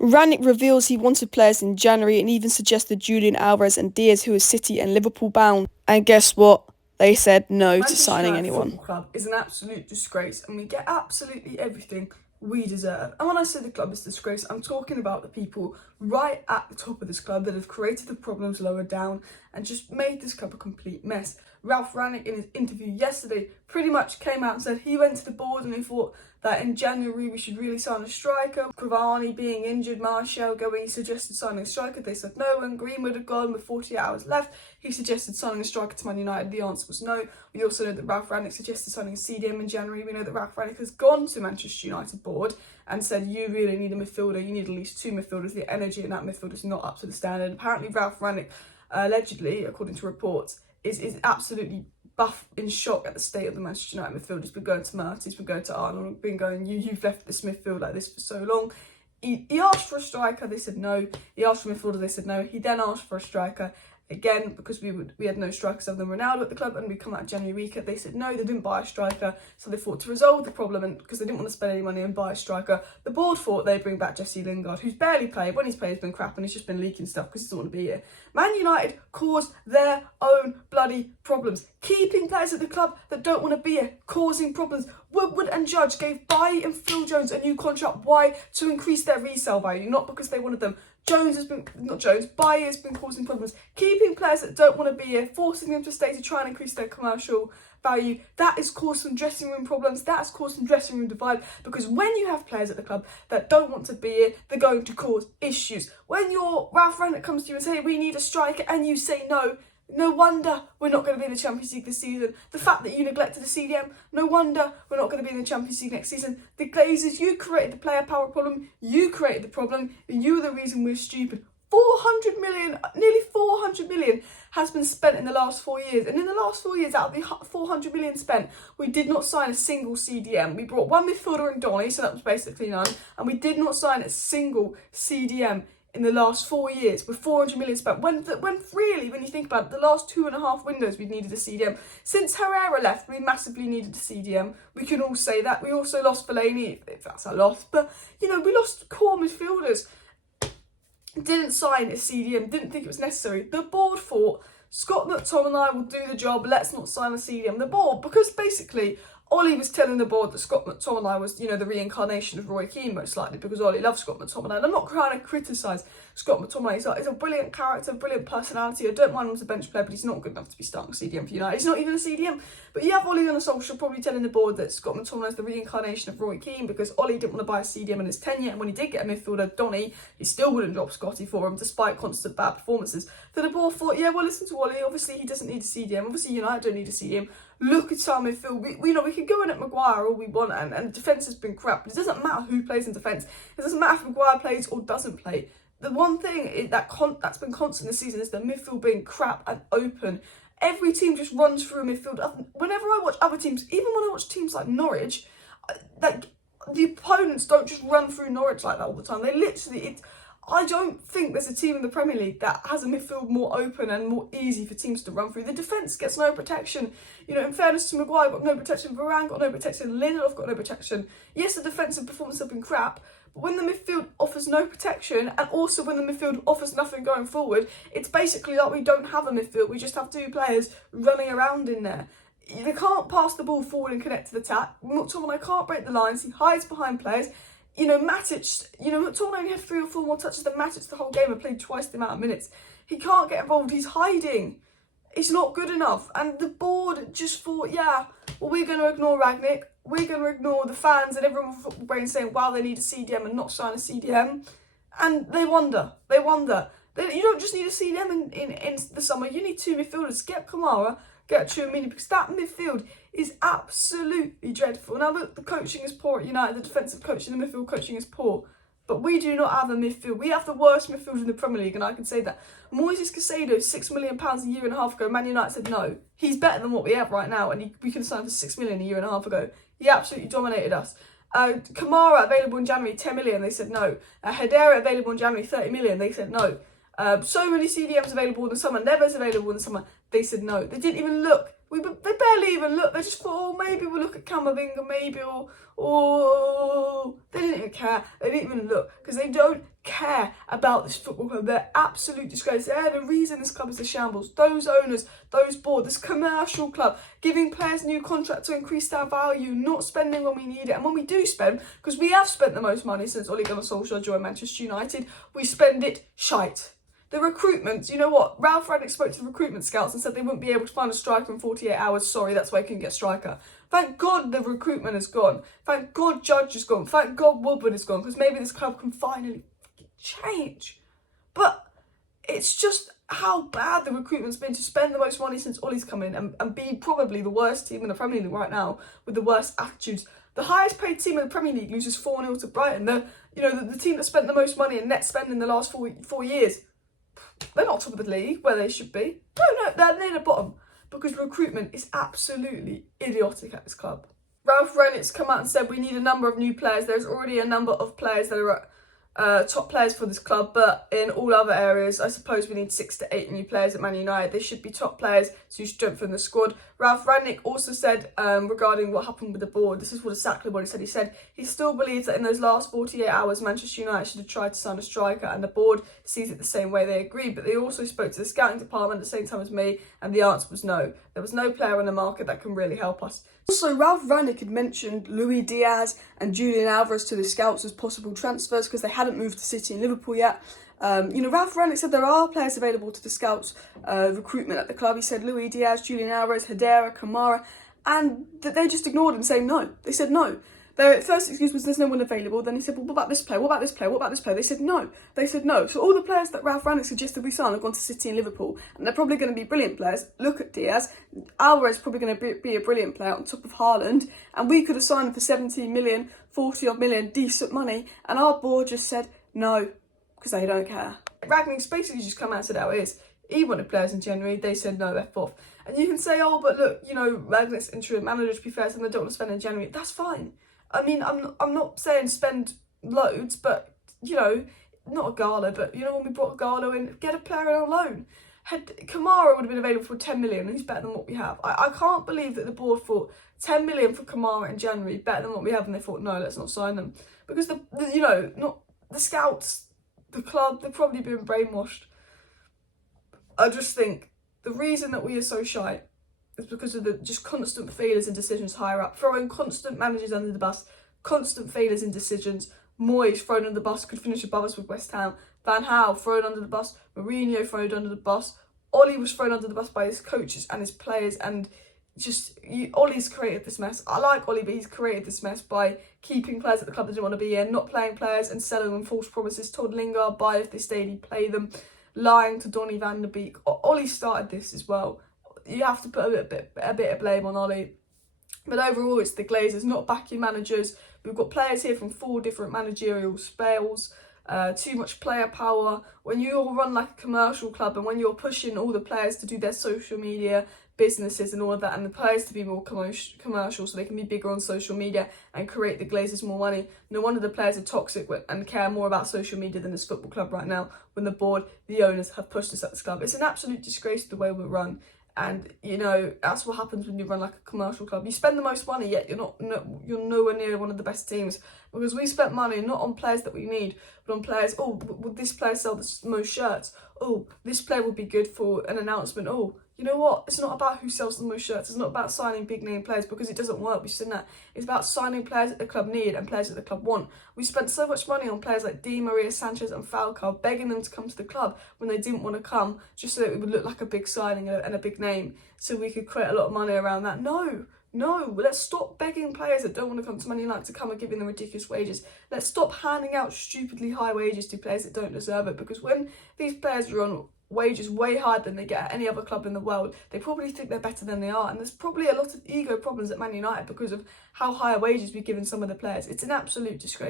Rangnick reveals he wanted players in January and even suggested Julian Alvarez and Diaz, who is City and Liverpool bound. And guess what? They said no to signing anyone. Football Club is an absolute disgrace, and we get absolutely everything we deserve. And when I say the club is a disgrace, I'm talking about the people right at the top of this club that have created the problems lower down and just made this club a complete mess. Ralf Rangnick, in his interview yesterday, pretty much came out and said he went to the board and he thought that in January we should really sign a striker. Cavani being injured, Martial going, he suggested signing a striker. They said no. When Greenwood had gone with 48 hours left, he suggested signing a striker to Man United. The answer was no. We also know that Ralf Rangnick suggested signing a CDM in January. We know that Ralf Rangnick has gone to Manchester United board and said you really need a midfielder. You need at least 2 midfielders. The energy in that midfield is not up to the standard. Apparently Ralf Rangnick, allegedly, according to reports, is absolutely in shock at the state of the Manchester United midfield. He's been going to Mert, he's been going to Arnold, been going, you've left this midfield like this for so long. He asked for a striker, they said no. He asked for a midfielder, they said no. He then asked for a striker again because we had no strikers other than Ronaldo at the club, and we come out of January week. They said no, they didn't buy a striker, so they thought to resolve the problem, and because they didn't want to spend any money and buy a striker, the board thought they'd bring back Jesse Lingard, who's barely played. When he's played, he's been crap and he's just been leaking stuff because he doesn't want to be here. Man United caused their own bloody problems, keeping players at the club that don't want to be here, causing problems. Woodward and Judge gave Bailly and Phil Jones a new contract. Why? To increase their resale value, not because they wanted them. Bailly has been causing problems, keeping players that don't want to be here, forcing them to stay to try and increase their commercial value. That has caused some dressing room problems, that has caused some dressing room divide, because when you have players at the club that don't want to be here, they're going to cause issues. When your Ralf Rangnick comes to you and says, we need a striker, and you say no, no wonder we're not going to be in the Champions League this season. The fact that you neglected the CDM, no wonder we're not going to be in the Champions League next season. The Glazers, you created the player power problem, you created the problem, and you were the reason we're stupid. 400 million, nearly 400 million has been spent in the last 4 years. And in the last 4 years, out of the 400 million spent, we did not sign a single CDM. We brought one midfielder and Donny, so that was basically none. And we did not sign a single CDM in the last 4 years with 400 million spent. When really, when you think about it, the last 2.5 windows we've needed a CDM. Since Herrera left, we massively needed a CDM. We can all say that. We also lost Fellaini, if that's a loss. But, you know, we lost core midfielders. Didn't sign a CDM, didn't think it was necessary. The board thought, Scott McTominay will do the job, let's not sign a CDM. The board, because basically Ollie was telling the board that Scott McTominay was, you know, the reincarnation of Roy Keane, most likely, because Ollie loves Scott McTominay. And I'm not trying to criticise Scott McTominay. He's a brilliant character, brilliant personality. I don't mind him as a bench player, but he's not good enough to be starting CDM for United. He's not even a CDM. But you have Ollie on a Solskjaer probably telling the board that Scott McTominay is the reincarnation of Roy Keane, because Ollie didn't want to buy a CDM in his tenure, and when he did get a midfielder, Donny, he still wouldn't drop Scotty for him, despite constant bad performances. So the board thought, yeah, well, listen to Ollie. Obviously, he doesn't need a CDM. Obviously, United don't need a CDM. Look at our midfield. We know we can go in at Maguire all we want, and defence has been crap. But it doesn't matter who plays in defence. It doesn't matter if Maguire plays or doesn't play. The one thing that's been constant this season is the midfield being crap and open. Every team just runs through a midfield. Whenever I watch other teams, even when I watch teams like Norwich, like the opponents don't just run through Norwich like that all the time. They literally... I don't think there's a team in the Premier League that has a midfield more open and more easy for teams to run through. The defence gets no protection. You know, in fairness to Maguire, got no protection. Varane got no protection. Lindelof got no protection. Yes, the defensive performance have been crap, but when the midfield offers no protection, and also when the midfield offers nothing going forward, it's basically like we don't have a midfield. We just have 2 players running around in there. They can't pass the ball forward and connect to the attack. McTominay can't break the lines. He hides behind players. You know, McTominay only had 3 or 4 more touches than Matic the whole game and played twice the amount of minutes. He can't get involved. He's hiding. It's not good enough. And the board just thought, yeah, well, we're going to ignore Rangnick. We're going to ignore the fans and everyone with football brain saying, wow, they need a CDM and not sign a CDM. And they wonder. You don't just need a CDM in the summer. You need 2 midfielders. Get Kamara, get Chouamini, because that midfield is absolutely dreadful. Now, look, the coaching is poor at United. The defensive coaching, the midfield coaching is poor. But we do not have a midfield. We have the worst midfield in the Premier League, and I can say that. Moises Caicedo, £6 million a year and a half ago, Man United said no. He's better than what we have right now, and we could have signed for £6 million a year and a half ago. He absolutely dominated us. Kamara available in January, 10 million, they said no. Hedera available in January, 30 million, they said no. So many CDMs available in the summer, Neves available in the summer, they said no. They didn't even look. They barely even looked. They just thought, oh, maybe we'll look at Camavinga, maybe, or they didn't even care. They didn't even look, because they don't care about this football club. They're absolute disgrace. They're the reason this club is a shambles. Those owners, those board, this commercial club, giving players new contracts to increase their value, not spending when we need it. And when we do spend, because we have spent the most money since Ole Gunnar Solskjaer joined Manchester United, we spend it shite. The recruitment, you know what? Ralf Rangnick spoke to the recruitment scouts and said they wouldn't be able to find a striker in 48 hours. Sorry, that's why I couldn't get a striker. Thank God the recruitment has gone. Thank God Judge has gone. Thank God Woodward has gone, because maybe this club can finally change. But it's just how bad the recruitment's been to spend the most money since Ole's come in and be probably the worst team in the Premier League right now with the worst attitudes. The highest paid team in the Premier League loses 4-0 to Brighton. The team that spent the most money in net spend in the last four years. They're not top of the league where they should be. No, they're near the bottom because recruitment is absolutely idiotic at this club. Ralf Rangnick's come out and said we need a number of new players. There's already a number of players that are top players for this club, but in all other areas, I suppose we need 6 to 8 new players at Man United. They should be top players to strengthen the squad. Ralf Rangnick also said regarding what happened with the board, this is what exactly what he said. He said he still believes that in those last 48 hours, Manchester United should have tried to sign a striker, and the board sees it the same way. They agree, but they also spoke to the scouting department at the same time as me, and the answer was no. There was no player on the market that can really help us. Also, Ralf Rangnick had mentioned Luis Diaz and Julian Alvarez to the scouts as possible transfers because they hadn't moved to City and Liverpool yet. Ralf Rangnick said there are players available to the scouts recruitment at the club. He said Luis Diaz, Julian Alvarez, Hedera, Kamara, and that they just ignored him, saying no. They said no. Their first excuse was there's no one available. Then he said, well, what about this player? What about this player? What about this player? They said no. They said no. So all the players that Ralf Rangnick suggested we sign have gone to City and Liverpool. And they're probably going to be brilliant players. Look at Diaz. Alvarez is probably going to be a brilliant player on top of Haaland. And we could have signed him for 17 million, 40 odd million, decent money. And our board just said no, because they don't care. Rangnick's basically just come out and said how it is. He wanted players in January. They said no, F off. And you can say, oh, but look, Rangnick's interim manager, to be fair, and they don't want to spend in January. That's fine. I mean, I'm not saying spend loads, but, not a Gala, but, when we brought Gala in, get a player on loan. Kamara would have been available for 10 million, and he's better than what we have. I can't believe that the board thought 10 million for Kamara in January, better than what we have, and they thought, no, let's not sign them. Because, not the scouts, the club, they've probably been brainwashed. I just think the reason that we are so shy is because of the just constant failures and decisions higher up, throwing constant managers under the bus, constant failures in decisions. Moyes thrown under the bus, could finish above us with West Ham. Van Gaal thrown under the bus, Mourinho thrown under the bus. Ole was thrown under the bus by his coaches and his players, and Ole's created this mess. I like Ole, but he's created this mess by keeping players at the club that didn't want to be here, not playing players and selling them false promises. Told Lingard, buy if they stayed, he'd play them. Lying to Donny van der Beek. Ole started this as well. You have to put a bit of blame on Ole. But overall, it's the Glazers, not backing managers. We've got players here from 4 different managerial spells. Too much player power. When you all run like a commercial club and when you're pushing all the players to do their social media, businesses and all of that, and the players to be more commercial so they can be bigger on social media and create the Glazers more money. No wonder the players are toxic and care more about social media than this football club right now when the board, the owners have pushed us at this club. It's an absolute disgrace the way we're run. And, that's what happens when you run like a commercial club. You spend the most money, yet you're nowhere near one of the best teams. Because we spent money not on players that we need, but on players, would this player sell the most shirts? Oh, this player would be good for an announcement. Oh, you know what? It's not about who sells the most shirts. It's not about signing big name players because it doesn't work. We've seen that. It's about signing players that the club need and players that the club want. We spent so much money on players like Di Maria, Sanchez and Falcao, begging them to come to the club when they didn't want to come, just so that it would look like a big signing and a big name, so we could create a lot of money around that. No, let's stop begging players that don't want to come to Man United to come and giving them ridiculous wages. Let's stop handing out stupidly high wages to players that don't deserve it, because when these players are on wages way higher than they get at any other club in the world, they probably think they're better than they are, and there's probably a lot of ego problems at Man United because of how high wages we've given some of the players. It's an absolute disgrace.